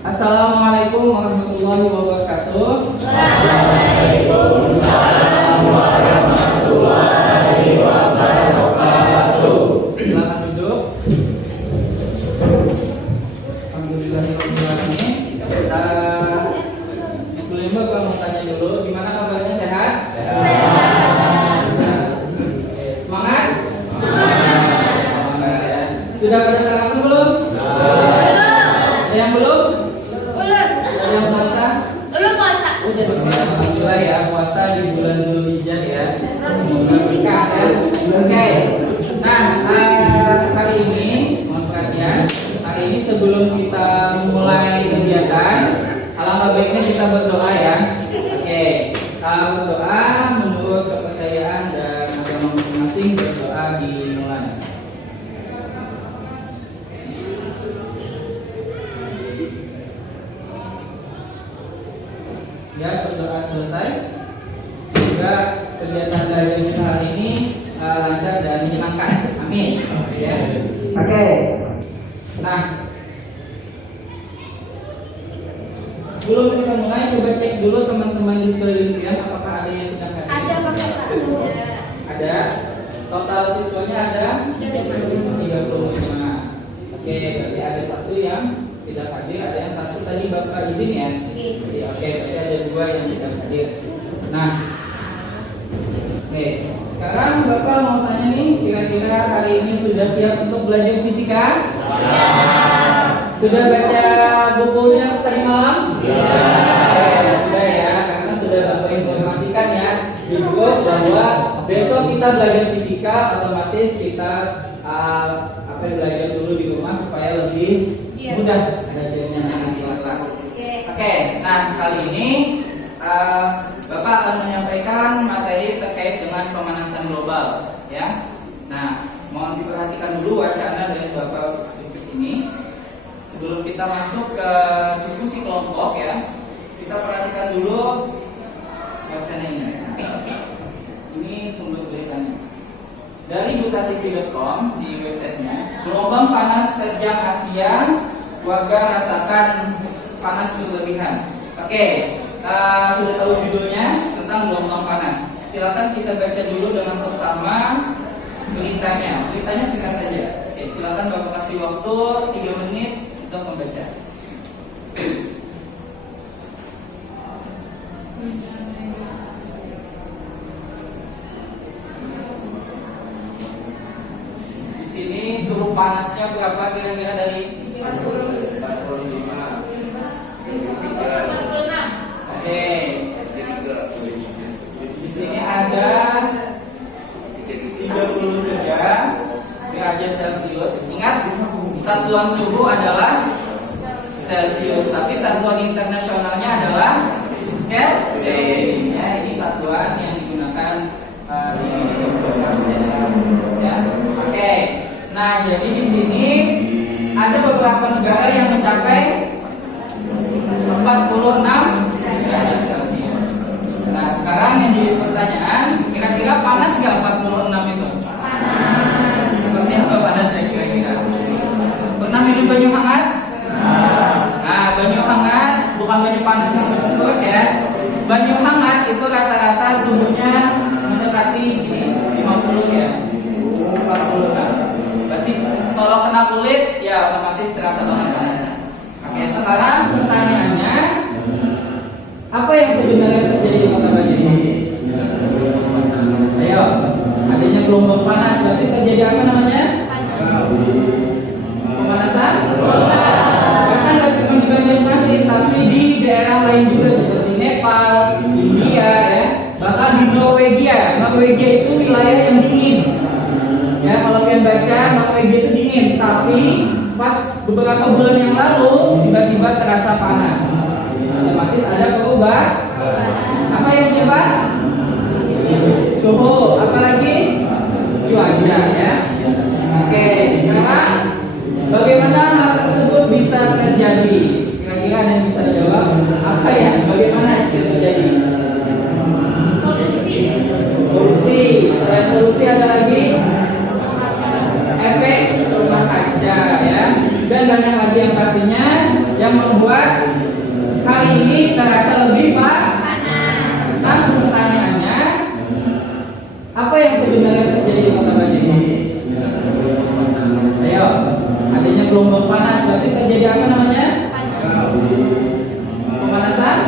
Assalamualaikum warahmatullahi wabarakatuh. Waalaikumsalam warahmatullahi wabarakatuh. Silakan duduk. Alhamdulillahirobbilalamin. Sebelumnya Bapak mau tanya dulu, gimana kabarnya, sehat? Sehat. Semangat? Semangat ya. Sudah pada sarapan belum? Ada yang belum? Ada yang puasa? Udah semua, alhamdulillah ya, puasa di bulan Dzulhijjah ya. Semoga berkah ya. Oke. Nah, hari ini mohon perhatian. Hari ini sebelum kita mulai kegiatan, alangkah baiknya kita berdoa ya. Oke. Berdoa menurut kepercayaan dan agama masing-masing, berdoa dimulai. Ya, berdoa selesai. Semoga kegiatan dari kita hari ini lancar dan menyenangkan. Amin. Ya. Oke. Nah, sebelum kita mulai, coba cek dulu teman-teman di sekeliling kalian apakah ada yang sedang hadir. Ada Pak. Ada. Total siswanya ada 35. Oke, berarti ada satu yang tidak hadir, ada yang satu tadi Bapak izin ya. Oke, berarti ada 2 yang tidak hadir. Nah, oke, sekarang Bapak mau tanya nih, kira-kira hari ini sudah siap untuk belajar fisika? Sudah baca bukunya tadi malam? Sudah ya, karena sudah Bapak informasikan ya di buku bahwa besok kita belajar fisika, otomatis kita belajar dulu di rumah supaya lebih mudah belajarnya nanti kelas. Oke, nah kali ini Bapak akan menyampaikan materi terkait dengan pemanasan global, ya. Nah, mohon diperhatikan dulu wacana dari Bapak berikut ini. Sebelum kita masuk ke diskusi kelompok, ya, kita perhatikan dulu wacana ini. Ini sumber beritanya dari bukatv.com di websitenya. Gelombang panas terjang Asia, warga rasakan panas berlebihan. Oke, sudah tahu judulnya tentang gelombang panas. Silakan kita baca dulu dengan bersama beritanya. Beritanya singkat saja. Oke, silakan Bapak kasih waktu 3 menit untuk membaca. Di sini suhu panasnya berapa kira-kira dari 45. Oke. Di sini ada 33 derajat Celcius. Ingat, satuan suhu adalah Celcius, tapi satuan internasionalnya adalah Kelvin. Ya, ini satuan yang digunakan di ya. Oke. Nah, jadi di sini ada beberapa negara yang mencapai 46 derajat Celcius. Nah, sekarang yang jadi pertanyaan, kira-kira panas nggak 46 itu? Panas. Seperti apa panasnya kira-kira? Pernah minum banyu hangat? Nah, banyu hangat bukan banyu panas yang bersentuh ya. Banyu hangat itu rata-rata suhunya mendekati 50 ya. 40 kan. Berarti kalau kena kulit ya otomatis terasa banget panasnya. Oke, sekarang pertanyaannya, apa yang sebenarnya terjadi di Kota Banjarmasin? Ayo, adanya gelombang panas, berarti terjadi apa namanya? Pemanasan? Karena nggak cuma di Banjarmasin, tapi di daerah lain juga seperti Nepal, India, ya, bahkan di Norwegia. Norwegia itu wilayah yang dingin. Ya, kalau kalian baca, Norwegia itu dingin, tapi pas beberapa bulan yang lalu tiba-tiba terasa panas. Otomatis ada perubahan. Apa yang berubah? Suhu. Apalagi cuaca ya. Oke, sekarang membuat hari ini terasa lebih panas. Nah, pertanyaannya, apa yang sebenarnya terjadi di Kota Banjarmasin? Ayo, adanya gelombang panas, berarti terjadi apa namanya? Pemanasan?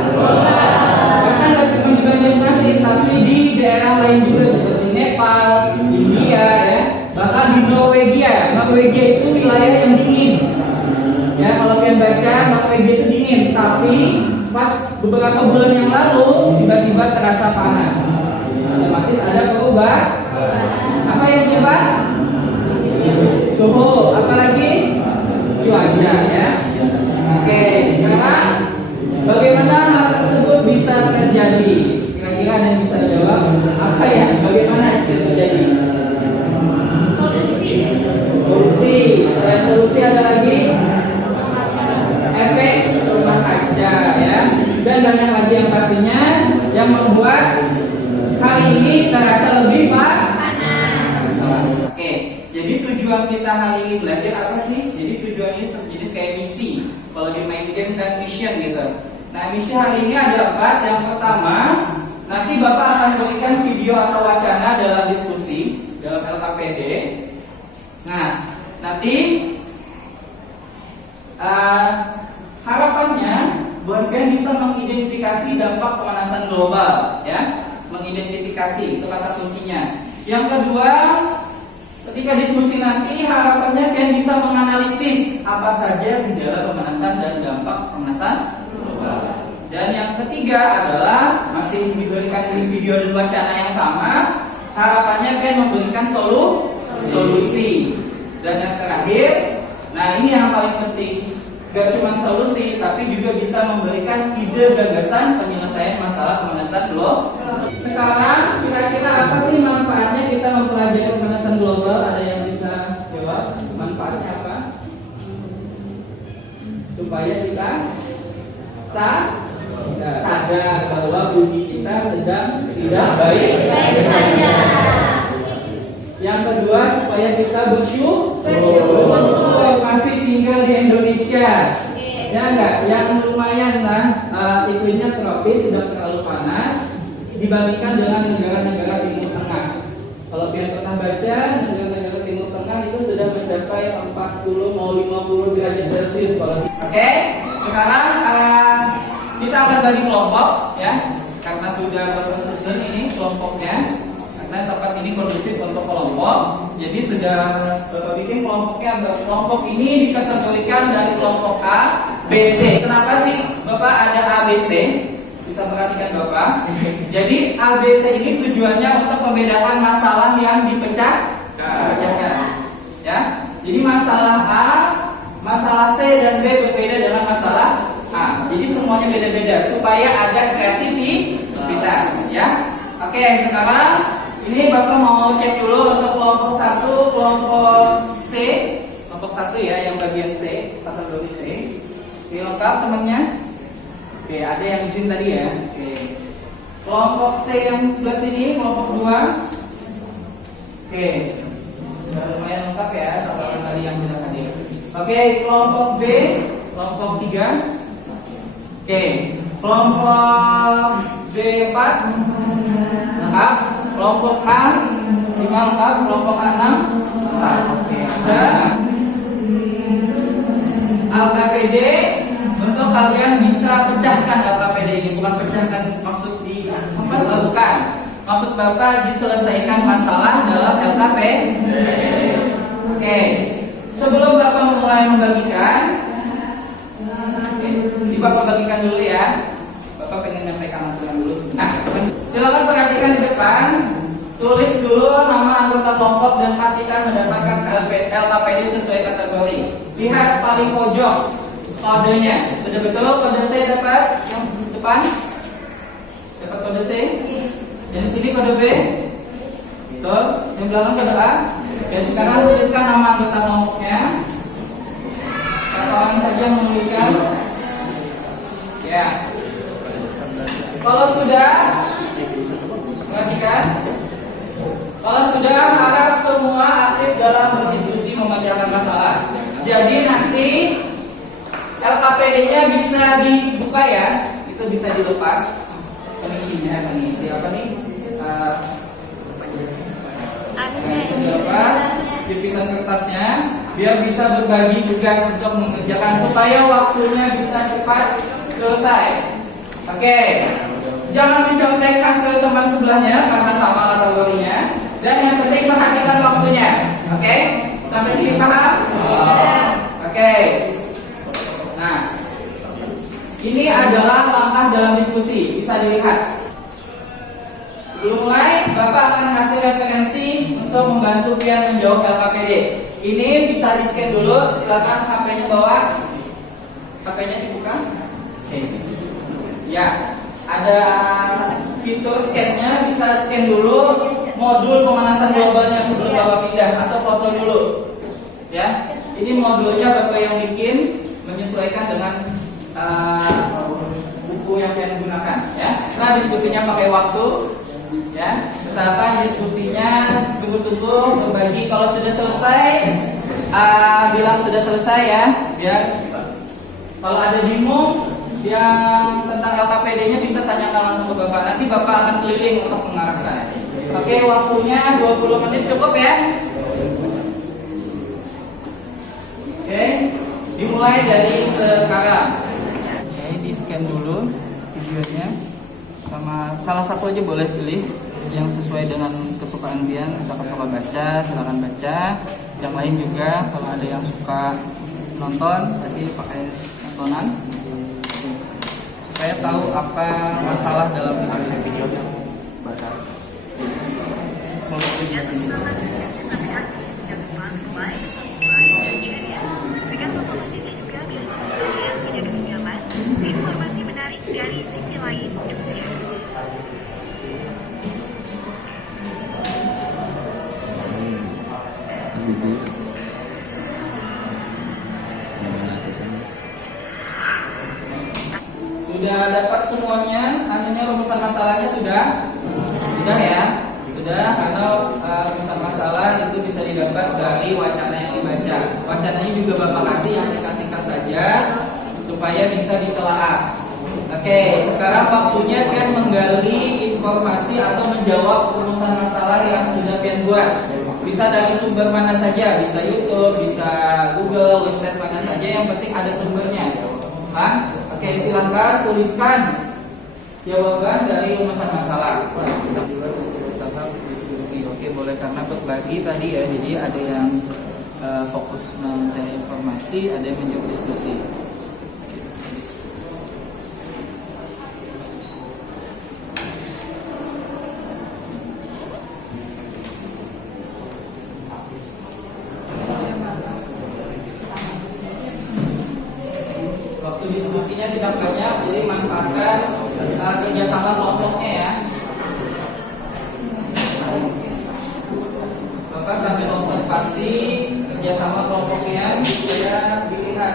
Bahkan nggak cuma di Banjarmasin, tapi di daerah lain juga seperti Nepal, India, ya, bahkan di Norwegia. Norwegia itu wilayah yang dingin. Ya, kalau kalian baca Norwegia itu dingin, tapi pas beberapa bulan yang lalu tiba-tiba terasa panas. Otomatis ada perubahan. Apa yang berubah? Suhu, apalagi cuaca, ya. Oke, sekarang bagaimana hal tersebut bisa terjadi? Kira-kira ada yang bisa jawab? Apa ya? Bagaimana bisa terjadi? Polusi. Selain polusi ada lagi efek rumah kaca, ya. Dan banyak lagi yang pastinya yang membuat hari ini terasa lebih panas. Oke, jadi tujuan kita hari ini belajar apa sih? Jadi tujuan ini sejenis kayak misi. Kalau di main game kan mission gitu. Nah, misi hari ini ada 4. Yang pertama, nanti Bapak akan berikan video atau wacana dalam diskusi dalam LKPD. Nah, nanti harapannya buat kalian bisa mengidentifikasi dampak pemanasan global, ya. Mengidentifikasi, itu kata kuncinya. Yang kedua, ketika diskusi nanti harapannya kalian bisa menganalisis apa saja gejala pemanasan dan dampak pemanasan global. Dan yang ketiga adalah masih diberikan video dan wacana yang sama, harapannya kalian memberikan solusi. Dan yang terakhir, nah ini yang paling penting, gak cuma solusi, tapi juga bisa memberikan ide gagasan penyelesaian masalah pemanasan global. Sekarang kira-kira apa sih manfaatnya kita mempelajari pemanasan global? Ada yang bisa jawab? Manfaatnya apa? Supaya kita sadar bahwa bumi kita sedang tidak baik saja. Yang kedua, supaya kita bersyukur masih tinggal di Indonesia. Ya enggak, yang lumayan lah, iklimnya tropis, tidak terlalu panas dibandingkan dengan negara-negara Timur Tengah. Kalau kalian pernah baca, negara-negara Timur Tengah itu sudah mencapai 40 mau 50 derajat Celcius. Oke, sekarang kita akan bagi kelompok, ya, karena sudah bersusun ini kelompoknya. Karena tempat ini kondusif untuk kelompok, jadi sudah Bapak bikin kelompoknya. Kelompok ini dikategorikan dari kelompok A, B, C. Kenapa sih Bapak ada A, B, C? Bisa perhatikan Bapak. Jadi A, B, C ini tujuannya untuk membedakan masalah yang dipecahkan. Ya. Jadi masalah A, masalah C dan B berbeda dengan masalah A. Jadi semuanya beda-beda supaya ada kreativitas, ya. Oke, sekarang ini Bapak mau cek dulu untuk kelompok 1, kelompok C. Kelompok 1 ya, yang bagian C, kategori C. Oke, lengkap temannya. Oke, ada yang izin tadi ya. Oke. Kelompok C yang sebelah sini, kelompok 2. Oke. Sudah lumayan lengkap ya, sama tadi yang sudah hadir. Oke, kelompok B, kelompok 3. Oke, kelompok B4 lengkap. Kelompok A 5 lengkap, kelompok A6 lengkap. Oke, sudah. LKPD untuk kalian bisa pecahkan LKPD ini, bukan pecahkan maksud di kompas bukan. Maksud Bapak diselesaikan masalah dalam LKPD. Oke. Sebelum Bapak mulai membagikan, ini Bapak bagikan dulu ya. Bapak pengen nyampaikan aturan dulu sebentar. Silakan perhatikan di depan. Tulis dulu nama anggota kelompok dan pastikan mendapatkan LKPD sesuai kategori. Lihat paling pojok kodenya. Sudah betul kode C dapat yang depan? Dapat kode C? Yang sini kode B? Betul. Yang belakang kode A? Dan sekarang tuliskan nama anggota kelompoknya. Satu orang saja menuliskan. Ya. Kalau sudah, perhatikan. Kalau sudah, harap semua aktif dalam berdiskusi memecahkan masalah. Jadi nanti LKPD-nya bisa bisa dibuka ya, itu bisa dilepas. Ini apa nih? Dilepas, dipitan kertasnya, biar bisa berbagi tugas untuk mengerjakan supaya waktunya bisa cepat selesai. Oke, jangan mencontek hasil teman sebelahnya karena sama kategorinya. Dan yang penting perhatikan waktunya. Oke, sampai sini paham? Oke. Nah, ini adalah langkah dalam diskusi. Bisa dilihat. Sebelum mulai, Bapak akan kasih referensi untuk membantu Pian menjawab LKPD. Ini bisa di scan dulu. Silakan HP-nya bawa. HP-nya dibuka. Oke. Ya, ada fitur scan-nya. Bisa scan dulu modul pemanasan globalnya sebelum Bapak pindah atau foto dulu. Ya, ini modulnya Bapak yang bikin menyesuaikan dengan buku yang Pian gunakan. Ya, nah diskusinya pakai waktu. Ya, usahakan diskusinya sungguh-sungguh berbagi. Kalau sudah selesai, bilang sudah selesai ya. Biar kalau ada bingung yang tentang LKPD-nya bisa tanyakan langsung ke Bapak. Nanti Bapak akan keliling untuk mengarahkan. Oke, waktunya 20 menit cukup ya. Oke, dimulai dari sekarang. Oke, di scan dulu videonya. Sama salah satu aja boleh pilih yang sesuai dengan kesukaan Pian. Misalkan suka baca, silakan baca. Yang lain juga kalau ada yang suka nonton, berarti pakai tontonan supaya tahu apa masalah dalam video. Informasi menarik dari sisi lain dunia. Sudah dapat semuanya, anunya rumusan masalahnya sudah ya, sudah karena rumusan masalah itu bisa didapat dari wacana yang dibaca. Wacananya juga Bapak kasih yang singkat-singkat saja supaya bisa ditelaah. Oke, sekarang waktunya Pian menggali informasi atau menjawab rumusan masalah yang sudah Pian buat. Bisa dari sumber mana saja, bisa YouTube, bisa Google, website mana saja, yang penting ada sumbernya. Hah? Oke, silakan tuliskan jawaban dari rumusan masalah. Bisa juga tentang diskusi. Oke, boleh karena berbagi tadi ya. Jadi ada yang fokus mencari informasi, ada yang menjawab diskusi. Waktu diskusinya tidak banyak, jadi manfaatkan kerjasama kelompoknya ya. Bapak sambil observasi kerjasama kelompoknya supaya dilihat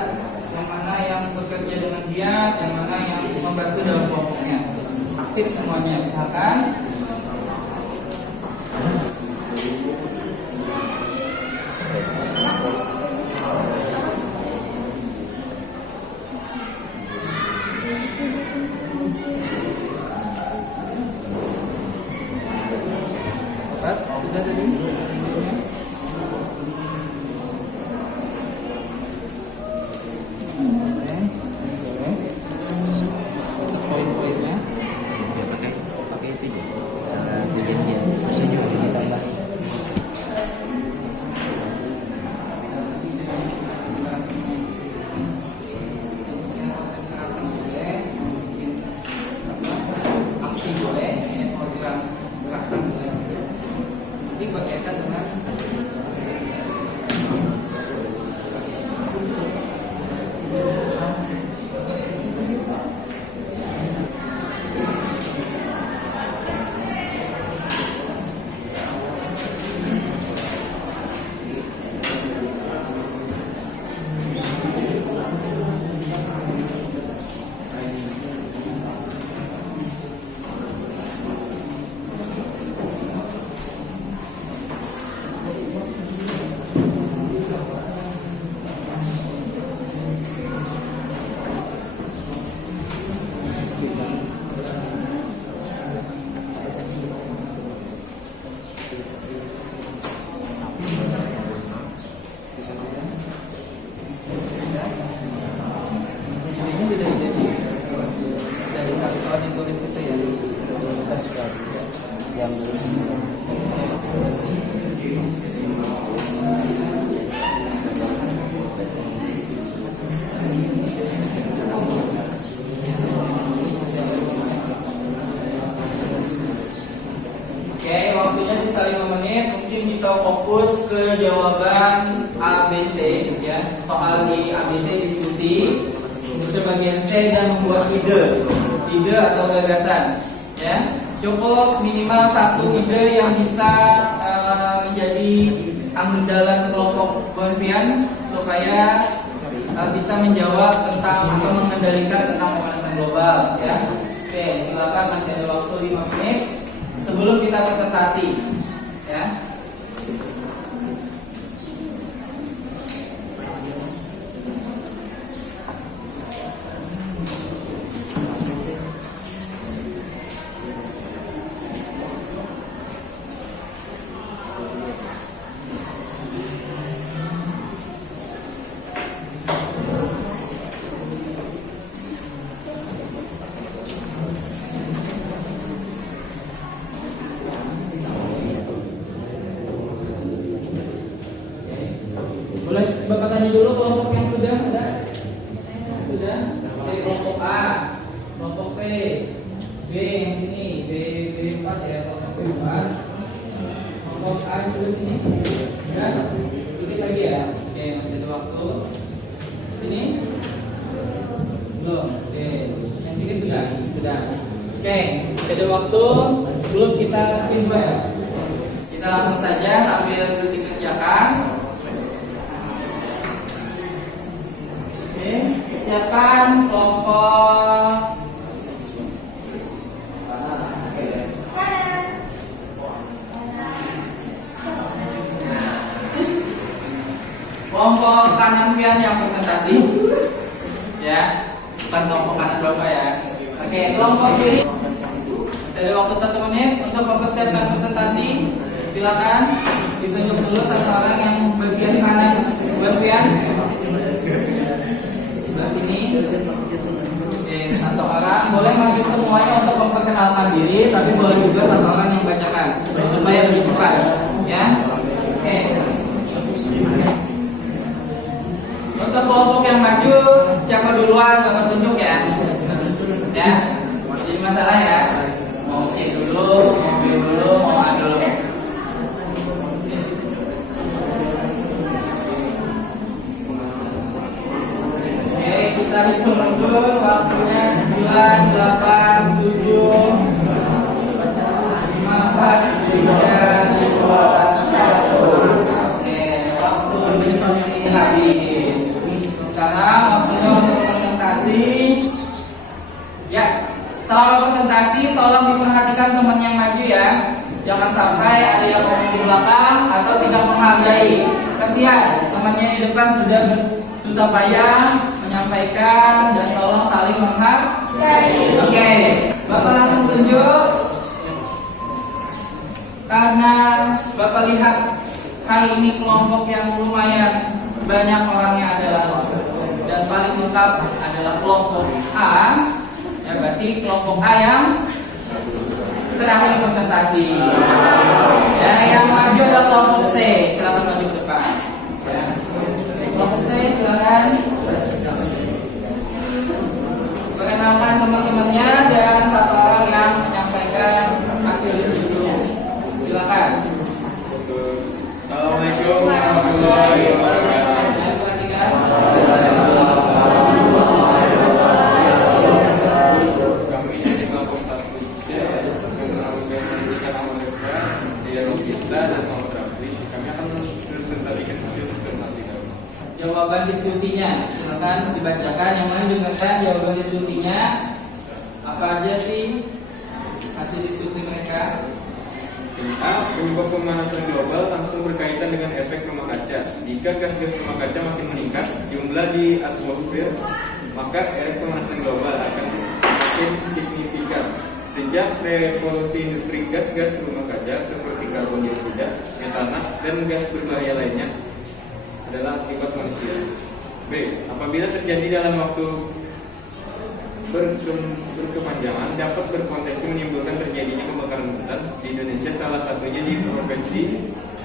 yang mana yang bekerja dengan giat, yang mana yang membantu dalam kelompoknya. Aktif semuanya, misalkan. Sudah tadi? Poin-poinnya pakai itu ya. Cara dilihat bisa juga ditambah. bisa fokus ke jawaban ABC ya. Soal di ABC diskusi. Untuk bagian C dan membuat ide atau gagasan ya. Cukup minimal satu ide yang bisa menjadi andalan kelompok penelitian supaya bisa menjawab tentang atau mengendalikan tentang pemanasan global ya. Oke, silakan, masih ada waktu 5 menit sebelum kita presentasi ya. Boleh Bapak tanya dulu kelompok yang sudah ada? Sudah? Oke, kelompok A, kelompok C, B yang sini, B4 ya, kelompok B4. Kelompok A sudah sini? Sudah? Dikit lagi ya? Oke, masih ada waktu. Sini? Belum? Oke, yang sini sudah? Sudah. Oke, masih ada waktu sebelum kita spin ya. Kita langsung saja sambil dikerjakan. Siapkan kelompok kanan pian yang presentasi ya, bukan kelompok kanan berapa ya. Oke, kelompok kiri masih ada waktu 1 menit untuk mempersiapkan presentasi. Silakan ditunjuk dulu satu orang yang bagian kanan bagian sini. Oke, satu orang boleh maju semuanya untuk memperkenalkan diri, tapi boleh juga satu orang yang bacakan supaya lebih cepat ya. Oke, untuk kelompok yang maju siapa duluan Bapak tunjuk ya. Ya, jadi masalah ya, mau C dulu, mau B dulu, mau A dulu. Kita hitung dulu waktunya 9, 8, 7, 5, 4, 3, 2, 1. Oke, waktu diskusi habis. Sekarang waktunya untuk presentasi. Ya, selama presentasi tolong diperhatikan teman yang maju ya. Jangan sampai ada yang ngomong di belakang atau tidak menghargai. Kasihan temannya di depan sudah susah payah menyampaikan dan tolong saling menghargai. Oke, Bapak langsung tunjuk. Karena Bapak lihat kali ini kelompok yang lumayan banyak orangnya adalah dan paling lengkap adalah kelompok A. Ya, berarti kelompok A yang terakhir presentasi. Ya, yang maju adalah kelompok C. Silakan maju ke depan. Ya. Kelompok C, silakan. Perkenalkan teman-temannya dan satu orang yang menyampaikan hasil diskusi. Silakan. Assalamualaikum warahmatullahi wabarakatuh. Kami dari kelompok 1C kita dan kelompok Rafli. Kami akan presentasikan hasil presentasi kami. Jawaban diskusinya, silakan dibacakan. Yang mana dengarkan jawaban diskusinya. Apa aja sih hasil diskusi mereka? A. Penyebab pemanasan global langsung berkaitan dengan efek rumah kaca. Jika gas-gas rumah kaca makin meningkat jumlah di atmosfer, maka efek pemanasan global akan semakin signifikan. Sejak revolusi industri, gas-gas rumah kaca seperti karbon dioksida, metana, dan gas berbahaya lainnya adalah akibat manusia. B. Apabila terjadi dalam waktu berkepanjangan dapat berpotensi menimbulkan terjadinya kebakaran hutan di Indonesia, salah satunya di Provinsi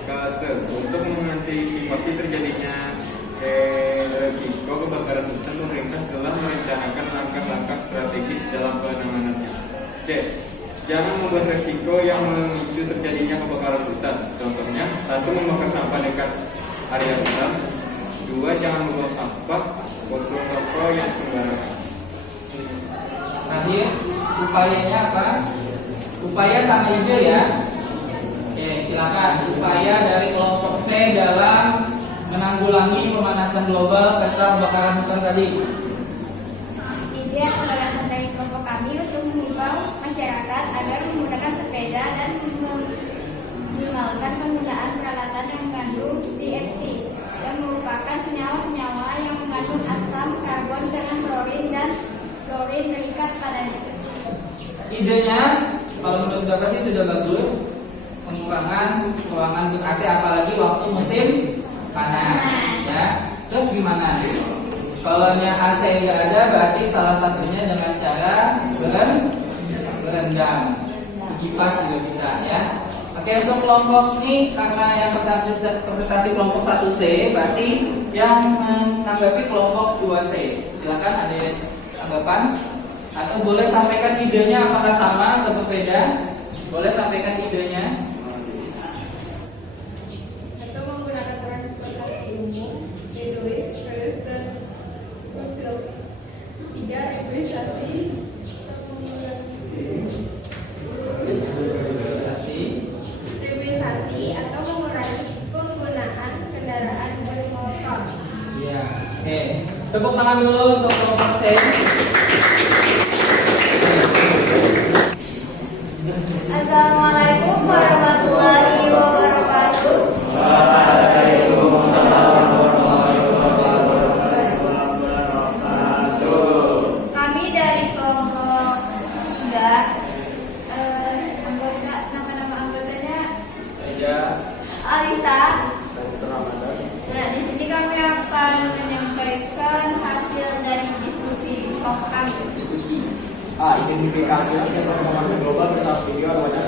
Kalsel. Untuk mengantisipasi terjadinya risiko kebakaran hutan, pemerintah telah merencanakan langkah-langkah strategis dalam penanganannya. C. Jangan membuat risiko yang memicu terjadinya kebakaran hutan. Contohnya, 1. Membakar sampah dekat area gudang. 2. Jangan membuang sampah botol rokok yang sembarangan. Terakhir, upayanya apa? Upaya sama hijau ya. Oke, silakan. Upaya dari kelompok C dalam menanggulangi pemanasan global serta kebakaran hutan tadi. Ide atau gagasan dari kelompok kami untuk mengimbau masyarakat agar menggunakan sepeda dan meminimalkan penggunaan peralatan yang mengandung CFC yang merupakan senyawa-senyawa yang mengandung asam karbon dengan klorin dan klorin terikat padanya. Idenya, kalau menurut Bapak sih sudah bagus. Pengurangan AC apalagi waktu musim panas, ya. Terus gimana? Kalau AC nggak ada, berarti salah satunya dengan cara berendam, kipas juga bisa, ya. Oke, untuk kelompok ini karena yang presentasi kelompok 1C, berarti yang menanggapi kelompok 2C. Silakan ada tanggapan atau boleh sampaikan idenya apakah sama atau berbeda? Boleh sampaikan idenya. Satu, menggunakan transportasi umum, egois, terus dan fosil. 3, reboisasi. Reboisasi atau mengurangi penggunaan kendaraan bermotor. Ya, oke. Tepuk tangan dulu untuk kelompok C. Assalamualaikum warahmatullahi wabarakatuh. Kami dari kelompok 3, anggota, nama-nama anggotanya Alisa. Nah, di sini kami akan menyampaikan hasil dari diskusi kelompok kami. Identifikasi pemanasan global bersama video wajah.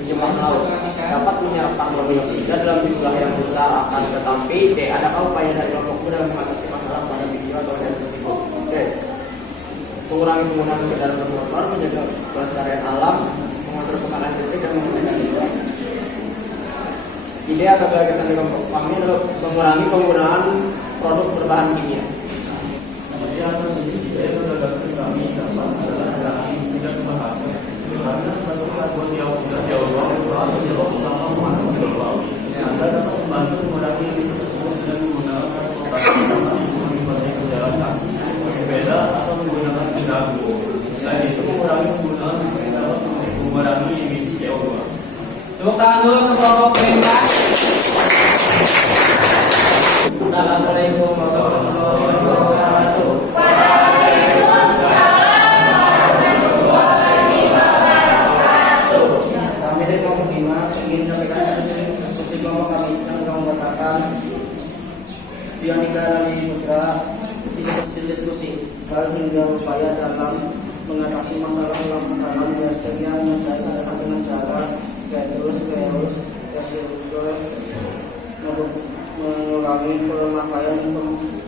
Pencemaran laut dapat menyerap lebih tidak dalam jumlah yang besar akan tetapi C. Adakah upaya dari kelompokmu dalam mengatasi masalah pada video atau wajah tersebut? C. Mengurangi penggunaan kendaraan bermotor, menjaga kelestarian alam, mengontrol penggunaan listrik dan menghentikan limbah. Ide atau gagasan dari kelompok kami adalah mengurangi penggunaan produk berbahan kimia. Kami dapat adalah dari tidak semangat karena sebagai aduan yang sudah jauh menjawab utama pemanasan global. Anda dapat membantu mengurangi emisi tersebut dengan menggunakan transportasi seperti berjalan kaki, bersepeda atau menggunakan kendaraan umum. Selain itu mengurangi penggunaan sepeda untuk mengurangi emisi CO2. Tepuk tangan dulu untuk kelompok perintah. Assalamualaikum warahmatullahi wabarakatuh. Kami dari kelompok 5 ingin menyampaikan diskusi kelompok kami yang mengatakan bionika dari musra diskusi hal hingga upaya dalam mengatasi masalah lampuran biasanya adalah dengan cara skeros mengurangi pemakaian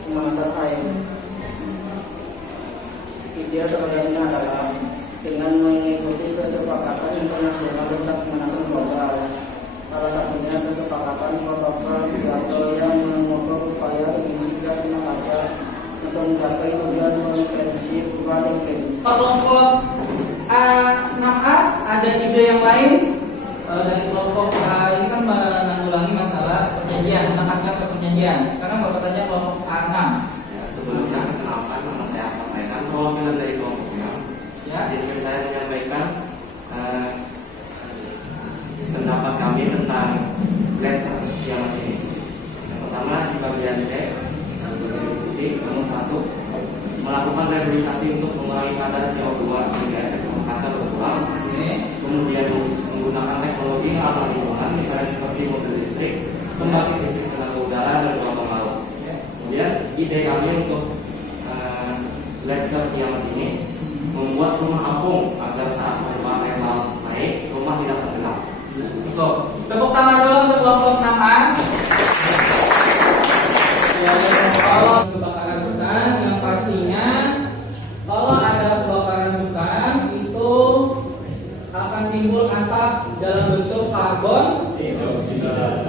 pemanasan air. Ide terkadangnya adalah dengan mengikuti kesepakatan internasional tentang pemanasan global. Salah satunya kesepakatan protokol Kyoto yang mengukur upaya emisi gas rumah kaca untuk mencapai tujuan konvensi perubahan iklim. Kelompok 6A ada ide yang lain. Dari kelompok A ini kan menanggulangi masalah perjanjian, menekankan perjanjian. Sekarang Bapak tanya kelompok A6. Sebelumnya kenalkan nama saya sampaikan perwakilan dari kelompoknya. Ya. Jadi saya menyampaikan pendapat kami tentang lensa kiamat ini. Yang pertama di bagian C, diskusi nomor 1 melakukan reboisasi untuk mengurangi kadar CO2 sehingga efek rumah kaca berkurang. Kemudian menggunakan teknologi ramah lingkungan misalnya seperti mobil listrik, pembangkit listrik tenaga udara dan gelombang laut. Kemudian ide kami untuk laser kiamat ini membuat rumah apung agar saat permukaan air laut naik, rumah tidak tenggelam. Cukup. Tepuk tangan dulu untuk kelompok 6A. Kalau kebakaran hutan, yang pastinya kalau ada kebakaran hutan itu akan timbul asap dalam bentuk karbon dioksida.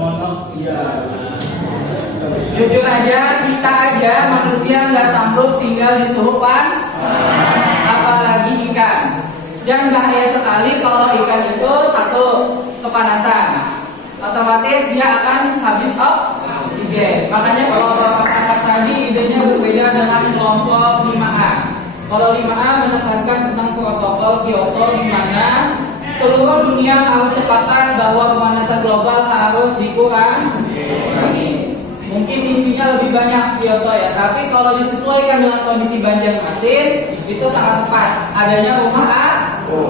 Jujur aja, kita aja manusia nggak sanggup tinggal di suhu panas, apalagi ikan. Dan bahaya sekali kalau ikan itu satu kepanasan, otomatis dia akan habis oksigen. Makanya kalau bapak tadi idenya berbeda dengan kelompok 5A. Kalau 5A menekankan tentang protokol Kyoto di mana seluruh dunia harus sepakat bahwa pemanasan global harus dikurangi. Mungkin isinya lebih banyak Kyoto ya, tapi kalau disesuaikan dengan kondisi Banjarmasin itu sangat tepat. Adanya rumah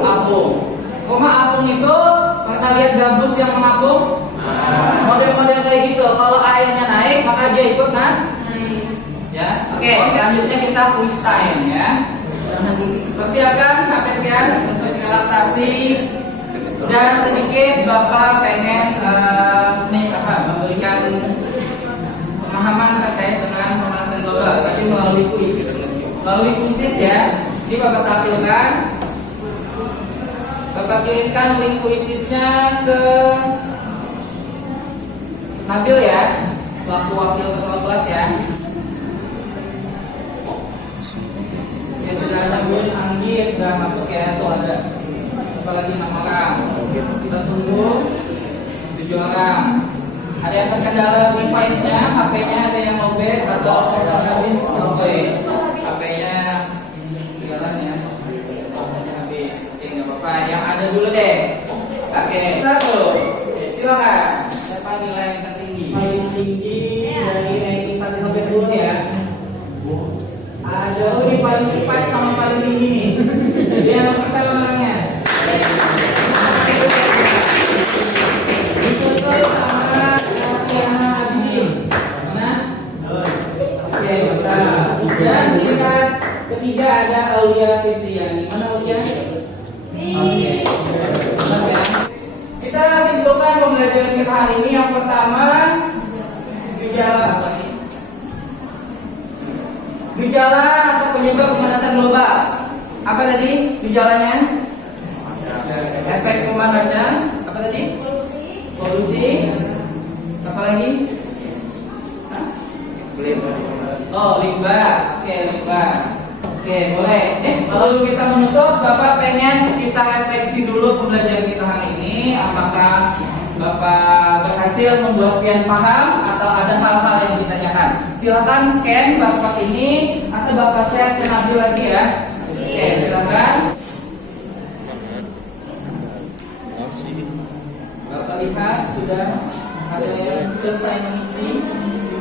apung. Rumah apung itu pernah lihat gabus yang mengapung? Model-model kayak gitu. Kalau airnya naik maka dia ikut ya. Oke, selanjutnya kita quiz time ya. Persiapkan HP kalian untuk relaksasi dan sedikit Bapak pengen memberikan pemahaman terkait dengan pemanasan global tapi melalui kuis. Melalui kuisis ya. Ini Bapak tampilkan. Bapak kirimkan link kuisisnya ke Nabil ya, selaku wakil ketua kelas ya. Ya sudah ada Bun Anggi sudah masuk ya, tuh ada. Apalagi 6 orang. Kita tunggu 7 orang. Ada yang terkendala device-nya, HP-nya ada yang lowbat atau habis oke. HP-nya jalan ya. HP-nya habis. Oke, enggak apa-apa. Yang ada dulu deh. Oke, 1. Oke, silakan. Siapa nilai yang tertinggi? Paling tinggi dari ranking 1 sampai 10 ya. Jauh nih paling cepat sama paling tinggi nih. Jadi yang pertama orangnya. Disusul sama Tiana Abidin. Mana? Oke, dan tingkat ketiga ada Aulia Fitriani. Mana Aulia? Oke. Kita simpulkan pembelajaran kita hari ini. Yang pertama, gejala atau penyebab pemanasan global. Apa tadi gejalanya? Efek pemanasan. Apa tadi? Polusi. Apa lagi? Limbah. Oke, limbah. Oke, boleh. Sebelum kita menutup, Bapak pengen kita refleksi dulu pembelajaran kita hari ini. Apakah Bapak berhasil membuat pian paham atau ada hal-hal yang ditanyakan? Silakan scan Bapak ini atau Bapak share ke Nabil lagi ya. Oke, silakan. Bapak lihat sudah ada yang selesai mengisi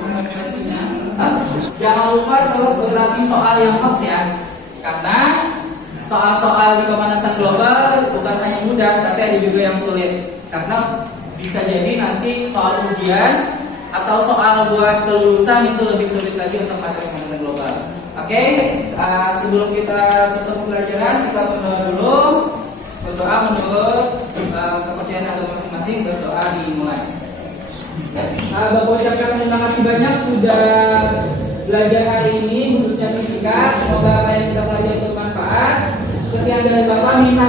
refleksinya. Jangan lupa terus berlatih soal yang hoax ya. Karena soal-soal di pemanasan global bukan hanya mudah, tapi ada juga yang sulit. Karena bisa jadi nanti soal ujian atau soal buat kelulusan itu lebih sulit lagi untuk materi pemanasan global. Oke, sebelum kita tutup pembelajaran, kita berdoa dulu. Berdoa menurut kepercayaan agama masing-masing. Berdoa dimulai. Bapak ucapkan terima kasih banyak sudah belajar hari ini khususnya fisika. Semoga apa yang kita pelajari bermanfaat. Sekian dari Bapak, minta